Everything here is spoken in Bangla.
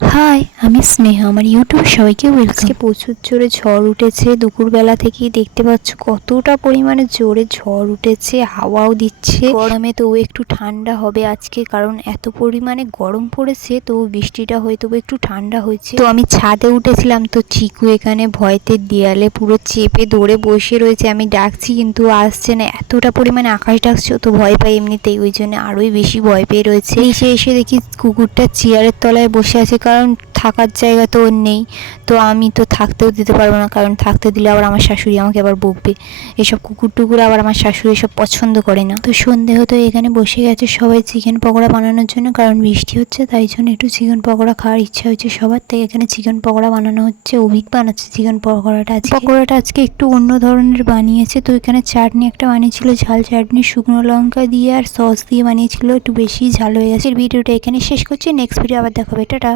হাই, আমি স্নেহা। আমার ইউটিউব সবাইকে ওয়েলকাম। আজকে প্রচুর জোরে ঝড় উঠেছে। দুপুরবেলা থেকেই দেখতে পাচ্ছ কতটা পরিমাণে জোরে ঝড় উঠেছে, হাওয়াও দিচ্ছে। গরমে তবু একটু ঠান্ডা হবে আজকে, কারণ এত পরিমাণে গরম পড়েছে। তবু বৃষ্টিটা হয়ে তবু একটু ঠান্ডা হয়েছে। তো আমি ছাদে উঠেছিলাম, তো চিকু এখানে ভয়তে দেয়ালে পুরো চেপে ধরে বসে রয়েছে। আমি ডাকছি কিন্তু আসছে না, এতটা পরিমাণে আকাশ ডাকছে। তো ভয় পাই এমনিতেই, ওই জন্য আরোই বেশি ভয় পেয়ে রয়েছে। নিচে এসে দেখি কুকুরটা চেয়ারের তলায় বসে আছে, কারণ থাকার জায়গা তো ওর নেই। তো আমি তো থাকতেও দিতে পারবো না, কারণ থাকতে দিলে আবার আমার শাশুড়ি আমাকে আবার বকবে। এসব কুকুর টুকুর আবার আমার শাশুড়ি এসব পছন্দ করে না। তো সন্ধে হতো এখানে বসে গেছে সবাই চিকেন পকোড়া বানানোর জন্য, কারণ বৃষ্টি হচ্ছে, তাই জন্য একটু চিকেন পকোড়া খাওয়ার ইচ্ছা হচ্ছে সবার। তাই এখানে চিকেন পকোড়া বানানো হচ্ছে। অভিক বানাচ্ছে চিকেন পকোড়াটা। পকোড়াটা আজকে একটু অন্য ধরনের বানিয়েছে। তো এখানে চাটনি একটা বানিয়েছিল, ঝাল চাটনি, শুকনো লঙ্কা দিয়ে আর সস দিয়ে বানিয়েছিল, একটু বেশি ঝাল হয়ে গেছে। ভিডিওটা এখানে শেষ করছি, নেক্সট ভিডিও আবার দেখাবে, টাটা।